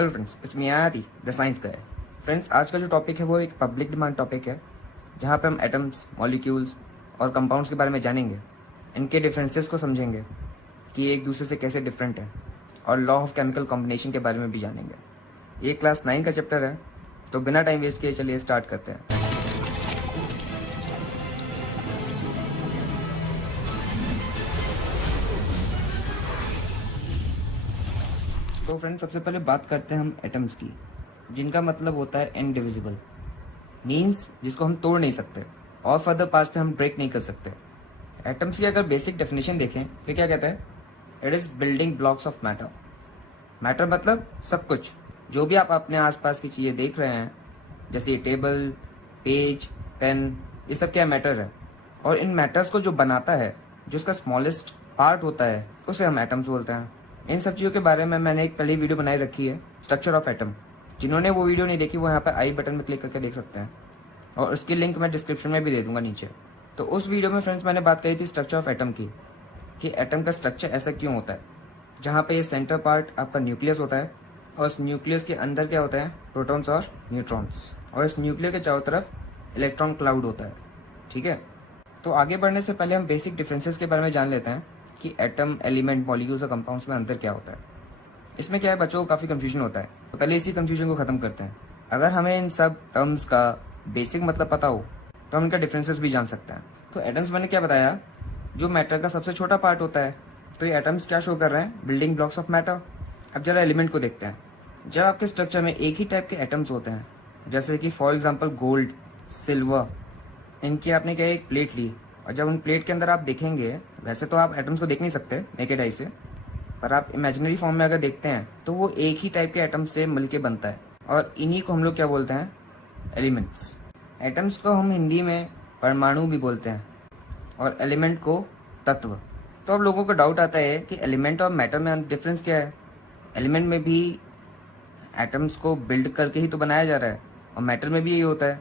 Hello friends, इसमें आदि the science का है। फ्रेंड्स, आज का जो टॉपिक है वो एक पब्लिक डिमांड टॉपिक है, जहाँ पे हम एटम्स, मॉलिक्यूल्स और कंपाउंड्स के बारे में जानेंगे, इनके डिफरेंसेस को समझेंगे कि ये एक दूसरे से कैसे डिफरेंट है, और लॉ ऑफ केमिकल कॉम्बिनेशन के बारे में भी जानेंगे। ये क्लास 9 का चैप्टर है, तो बिना टाइम वेस्ट किए चलिए स्टार्ट करते हैं। तो फ्रेंड्स, सबसे पहले बात करते हैं हम एटम्स की, जिनका मतलब होता है इनडिविजिबल, मीन्स जिसको हम तोड़ नहीं सकते और फर्दर पार्ट्स पे हम ब्रेक नहीं कर सकते। एटम्स की अगर बेसिक डेफिनेशन देखें तो क्या कहता है? It is building blocks of matter. Matter मतलब सब कुछ, जो भी आप अपने आसपास की चीज़ें देख रहे हैं, जैसे टेबल, पेज, पेन, ये सब क्या मैटर है। और इन मैटर्स को जो बनाता है, जो उसका स्मॉलेस्ट पार्ट होता है, उसे हम एटम्स बोलते हैं। इन सब चीज़ों के बारे में मैंने एक पहले वीडियो बनाई रखी है, स्ट्रक्चर ऑफ एटम। जिन्होंने वो वीडियो नहीं देखी वो यहाँ पर आई बटन में क्लिक करके देख सकते हैं, और उसकी लिंक मैं डिस्क्रिप्शन में भी दे दूंगा नीचे। तो उस वीडियो में फ्रेंड्स मैंने बात करी थी स्ट्रक्चर ऑफ एटम की, कि एटम का स्ट्रक्चर ऐसा क्यों होता है, जहाँ पे ये सेंटर पार्ट आपका न्यूक्लियस होता है, और इस न्यूक्लियस के अंदर क्या होता है? प्रोटॉन्स और न्यूट्रॉन्स, और इस न्यूक्लियस के चारों तरफ इलेक्ट्रॉन क्लाउड होता है। ठीक है, तो आगे बढ़ने से पहले हम बेसिक डिफरेंसेस के बारे में जान लेते हैं कि एटम, एलिमेंट, मॉलिक्यूल्स और कंपाउंड्स में अंतर क्या होता है। इसमें क्या है, बच्चों को काफ़ी कंफ्यूजन होता है, तो पहले इसी कंफ्यूजन को ख़त्म करते हैं। अगर हमें इन सब टर्म्स का बेसिक मतलब पता हो तो हम इनका डिफरेंसेस भी जान सकते हैं। तो एटम्स मैंने क्या बताया, जो मैटर का सबसे छोटा पार्ट होता है। तो ये एटम्स क्या शो कर रहे हैं? Building blocks of matter. अब जरा एलिमेंट को देखते हैं। जब आपके स्ट्रक्चर में एक ही टाइप के एटम्स होते हैं, जैसे कि फॉर एग्जाम्पल गोल्ड, सिल्वर, इनकी आपने क्या एक प्लेट ली, और जब उन प्लेट के अंदर आप देखेंगे, वैसे तो आप एटम्स को देख नहीं सकते नेकेड आई से, पर आप इमेजिनरी फॉर्म में अगर देखते हैं तो वो एक ही टाइप के एटम से मिलके बनता है, और इन्हीं को हम लोग क्या बोलते हैं? एलिमेंट्स। एटम्स को हम हिंदी में परमाणु भी बोलते हैं, और एलिमेंट को तत्व। तो अब लोगों को डाउट आता है कि एलिमेंट और मैटर में डिफरेंस क्या है। एलिमेंट में भी एटम्स को बिल्ड करके ही तो बनाया जा रहा है, और मैटर में भी यही होता है।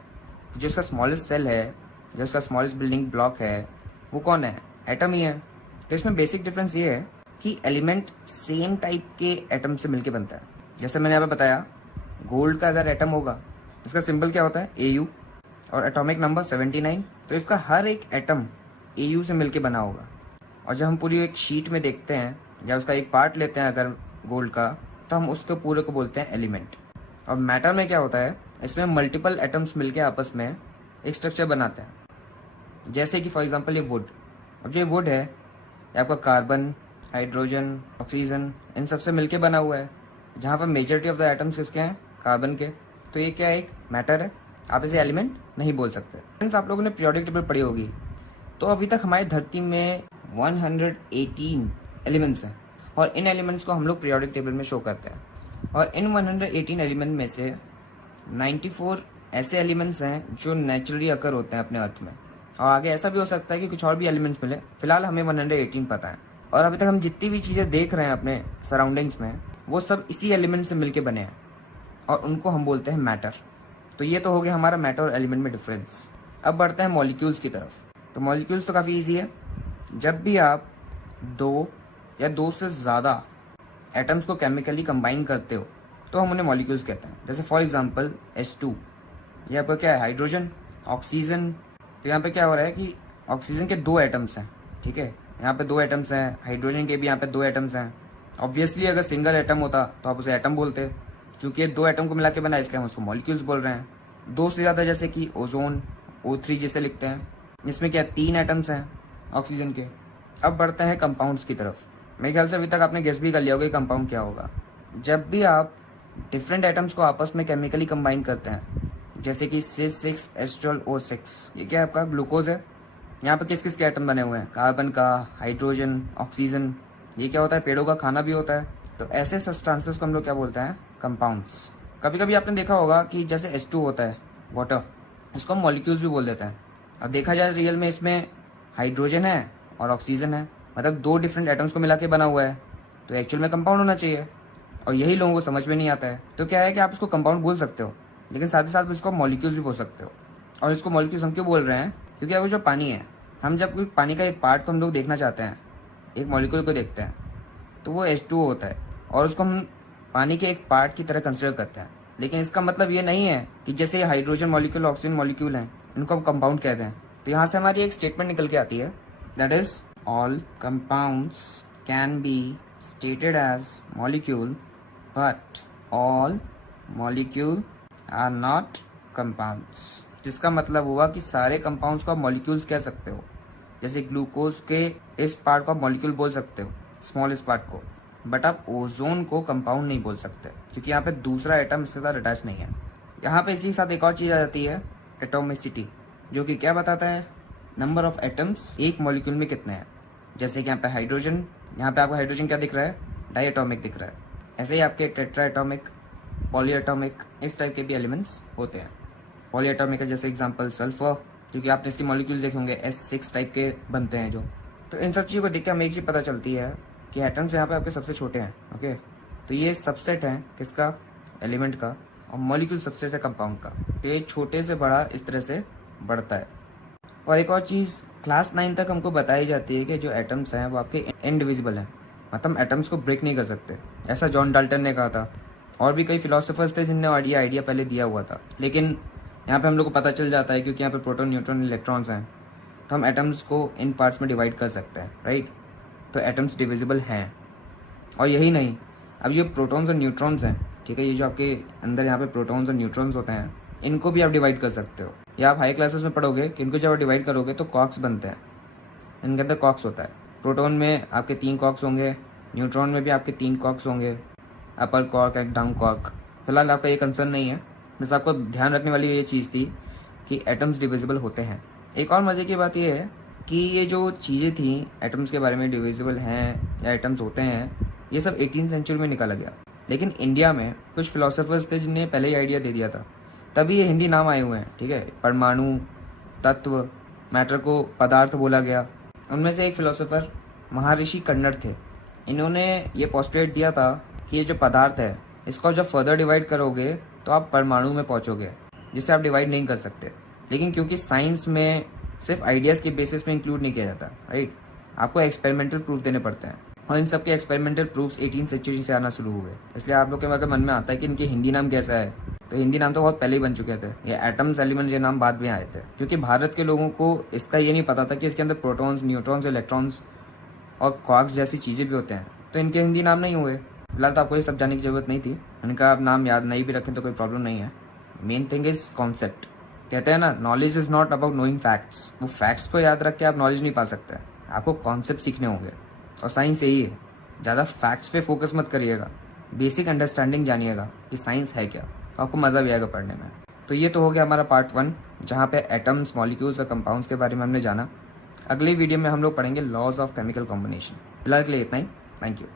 जो इसका स्मॉलेस्ट सेल है, जो इसका स्मॉलेस्ट बिल्डिंग ब्लॉक है, वो कौन है? एटम ही है। तो इसमें बेसिक डिफरेंस ये है कि एलिमेंट सेम टाइप के एटम से मिलके बनता है। जैसे मैंने यहाँ पे बताया, गोल्ड का अगर एटम होगा, इसका सिंबल क्या होता है? AU, और एटॉमिक नंबर 79। तो इसका हर एक एटम AU से मिलके बना होगा। और जब हम पूरी एक शीट में देखते हैं, या उसका एक पार्ट लेते हैं अगर गोल्ड का, तो हम उसके पूरे को बोलते हैं एलिमेंट। और मैटर में क्या होता है? इसमें मल्टीपल एटम्स मिलके आपस में एक स्ट्रक्चर बनाते हैं। जैसे कि फॉर एग्जांपल ये वुड। अब जो ये वुड है, ये आपका कार्बन, हाइड्रोजन, ऑक्सीजन, इन सब से मिलके बना हुआ है, जहाँ पर मेजॉरिटी ऑफ द एटम्स किसके हैं? कार्बन के। तो ये क्या एक मैटर है, आप इसे एलिमेंट नहीं बोल सकते। फ्रेंड्स, आप लोगों ने पीरियोडिक टेबल पढ़ी होगी, तो अभी तक हमारी धरती में 118 एलिमेंट्स हैं, और इन एलिमेंट्स को हम लोग पीरियोडिक टेबल में शो करते हैं। और इन 118 एलिमेंट में से 94 ऐसे एलिमेंट्स हैं जो नेचुरली अकर होते हैं अपने अर्थ में, और आगे ऐसा भी हो सकता है कि कुछ और भी एलिमेंट्स मिले। फिलहाल हमें 118 पता है, और अभी तक हम जितनी भी चीज़ें देख रहे हैं अपने सराउंडिंग्स में, वो सब इसी एलिमेंट से मिलके बने हैं, और उनको हम बोलते हैं मैटर। तो ये तो हो गया हमारा मैटर और एलिमेंट में डिफरेंस। अब बढ़ते हैं मॉलिक्यूल्स की तरफ। तो मॉलिक्यूल्स तो काफ़ी ईजी है। जब भी आप दो या दो से ज़्यादा एटम्स को केमिकली कंबाइन करते हो, तो हम उन्हें मॉलिक्यूल्स कहते हैं। जैसे फॉर एग्जांपल H2, यहाँ पर क्या है? Hydrogen, oxygen. तो यहाँ पे क्या हो रहा है कि ऑक्सीजन के 2 एटम्स हैं, ठीक है, यहाँ पे 2 एटम्स हैं, हाइड्रोजन के भी यहाँ पे 2 एटम्स हैं। ऑब्वियसली अगर सिंगल एटम होता तो आप उसे एटम बोलते, क्योंकि ये 2 एटम को मिला के बना, इसलिए हम उसको मॉलिक्यूल्स बोल रहे हैं। 2 से ज़्यादा, जैसे कि ओजोन, O3 जिसे लिखते हैं, इसमें क्या 3 एटम्स हैं ऑक्सीजन के। अब बढ़ते हैं कंपाउंड्स की तरफ। मेरे ख्याल से अभी तक आपने गेस भी कर लिया होगा कि कंपाउंड क्या होगा। जब भी आप डिफरेंट एटम्स को आपस में केमिकली कंबाइन करते हैं, जैसे कि C6H12O6, ये क्या है? आपका ग्लूकोज है। यहाँ पे किस किस के एटम बने हुए हैं? कार्बन का, हाइड्रोजन, ऑक्सीजन। ये क्या होता है? पेड़ों का खाना भी होता है। तो ऐसे सब्सटेंसेस को हम लोग क्या बोलते हैं? कंपाउंड्स। कभी कभी आपने देखा होगा कि जैसे H2 होता है, वाटर, इसको हम मॉलिक्यूल्स भी बोल देते हैं। अब देखा जाए रियल में इसमें हाइड्रोजन है और ऑक्सीजन है, मतलब 2 डिफरेंट एटम्स को मिला के बना हुआ है, तो एक्चुअल में कंपाउंड होना चाहिए, और यही लोगों को समझ में नहीं आता है। तो क्या है कि आप इसको कंपाउंड बोल सकते हो, लेकिन साथ ही साथ इसको मॉलिक्यूल्स भी बोल सकते हो। और इसको मॉलिक्यूल्स हम क्यों बोल रहे हैं? क्योंकि अब जो पानी है, हम जब कोई पानी का एक पार्ट को हम लोग देखना चाहते हैं, एक मॉलिक्यूल को देखते हैं, तो वो H2O होता है, और उसको हम पानी के एक पार्ट की तरह कंसिडर करते हैं। लेकिन इसका मतलब ये नहीं है कि जैसे हाइड्रोजन मॉलिक्यूल ऑक्सीजन मॉलिक्यूल हैं इनको हम कंपाउंड कहते हैं। तो यहाँ से हमारी एक स्टेटमेंट निकल के आती है, that is all compounds can be stated as molecule but all molecule are not compounds. जिसका मतलब हुआ कि सारे कंपाउंड्स को आप मॉलिक्यूल्स कह सकते हो। जैसे ग्लूकोज के इस पार्ट को आप मॉलिक्यूल बोल सकते हो, स्मॉलेस्ट पार्ट को, बट आप ओजोन को कंपाउंड नहीं बोल सकते क्योंकि यहाँ पे दूसरा एटम इसके साथ अटैच नहीं है। यहाँ पे इसी के साथ एक और चीज़ आ जाती है, एटोमिसिटी, जो कि क्या बताता है, नंबर ऑफ एटम्स एक मॉलिक्यूल में कितने हैं। जैसे कि यहाँ पे हाइड्रोजन, यहाँ पे आपको हाइड्रोजन क्या दिख रहा है, डाई एटॉमिक दिख रहा है। ऐसे ही आपके टेट्रा एटॉमिक, पॉली एटॉमिक, इस टाइप के भी एलिमेंट्स होते हैं। पॉली एटॉमिक है जैसे एग्जांपल सल्फर, क्योंकि आपने इसके मॉलिक्यूल्स देखे होंगे S6 टाइप के बनते हैं जो। तो इन सब चीज़ों को देख के हमें एक चीज़ पता चलती है कि एटम्स यहाँ पे आपके सबसे छोटे हैं। ओके, तो ये सबसेट है किसका, एलिमेंट का, और मॉलिक्यूल सबसेट है कंपाउंड का। तो ये छोटे से बड़ा इस तरह से बढ़ता है। और एक और चीज़ क्लास 9 तक हमको बताई जाती है कि जो एटम्स हैं वो आपके इनडिविजिबल हैं, मतलब एटम्स को ब्रेक नहीं कर सकते। ऐसा जॉन डाल्टन ने कहा था, और भी कई फिलोसोफर्स थे जिनने आइडिया पहले दिया हुआ था। लेकिन यहाँ पे हम लोग को पता चल जाता है क्योंकि यहाँ पे प्रोटॉन, न्यूट्रॉन, इलेक्ट्रॉन्स हैं, तो हम एटम्स को इन पार्ट्स में डिवाइड कर सकते हैं, राइट। तो एटम्स डिविजिबल हैं। और यही नहीं, अब ये प्रोटॉन्स और न्यूट्रॉन्स हैं, ठीक है, ये जो आपके अंदर यहाँ पे प्रोटॉन्स और न्यूट्रॉन्स होते हैं, इनको भी आप डिवाइड कर सकते हो। या आप हाई क्लासेस में पढ़ोगे कि इनको जब आप डिवाइड करोगे तो कॉक्स बनते हैं, इनके अंदर कॉक्स होता है। प्रोटॉन में आपके 3 कॉक्स होंगे, न्यूट्रॉन में भी आपके 3 कॉक्स होंगे, अपर कॉर्क एंड डाउन कॉर्क। फिलहाल आपका ये कंसर्न नहीं है, बस आपको ध्यान रखने वाली ये चीज़ थी कि एटम्स डिविजिबल होते हैं। एक और मज़े की बात ये है कि ये जो चीज़ें थी एटम्स के बारे में, डिविजिबल हैं या एटम्स होते हैं, ये सब 18वीं सेंचुरी में निकाला गया। लेकिन इंडिया में कुछ फिलोसोफर्स थे जिन्हें पहले ही आइडिया दे दिया था, तभी ये हिंदी नाम आए हुए हैं, ठीक है। परमाणु, तत्व, मैटर को पदार्थ बोला गया। उनमें से एक फिलोसोफर महर्षि कन्नड़ थे। इन्होंने ये पोस्टुलेट दिया था कि ये जो पदार्थ है इसको आप जब फर्दर डिवाइड करोगे तो आप परमाणु में पहुंचोगे, जिसे आप डिवाइड नहीं कर सकते। लेकिन क्योंकि साइंस में सिर्फ आइडियाज़ के बेसिस पे इंक्लूड नहीं किया जाता, राइट, आपको एक्सपेरिमेंटल प्रूफ देने पड़ते हैं। और इन सब के एक्सपेरिमेंटल प्रूफ्स 18वीं सेंचुरी से आना शुरू हुए। इसलिए आप लोग के अगर मन में आता है कि इनके हिंदी नाम कैसा है, तो हिंदी नाम तो बहुत पहले ही बन चुके थे। ये एटम्स, एलिमेंट्स, ये नाम बाद में आए थे, क्योंकि भारत के लोगों को इसका ये नहीं पता था कि इसके अंदर प्रोटॉन्स, न्यूट्रॉन्स, इलेक्ट्रॉन्स और क्वार्क्स जैसी चीज़ें भी होते हैं। तो इनके हिंदी नाम नहीं हुए। फिलहाल तो आपको ये सब जानने की ज़रूरत नहीं थी। इनका आप नाम याद नहीं भी रखें तो कोई प्रॉब्लम नहीं है। Main thing is concept. कहते हैं ना, knowledge is not about knowing facts. वो फैक्ट्स को याद रख के आप नॉलेज नहीं पा सकते, आपको कॉन्सेप्ट सीखने होंगे। और साइंस यही है, ज़्यादा फैक्ट्स पे फोकस मत करिएगा, बेसिक अंडरस्टैंडिंग जानिएगा कि साइंस है क्या, तो आपको मज़ा भी आएगा पढ़ने में। तो ये तो हो गया हमारा पार्ट 1, जहाँ पे एटम्स, मॉलिक्यूल्स और कंपाउंड्स के बारे में हमने जाना। अगली वीडियो में हम लोग पढ़ेंगे लॉज ऑफ केमिकल कॉम्बिनेशन। फिलहाल के लिए इतना ही, थैंक यू।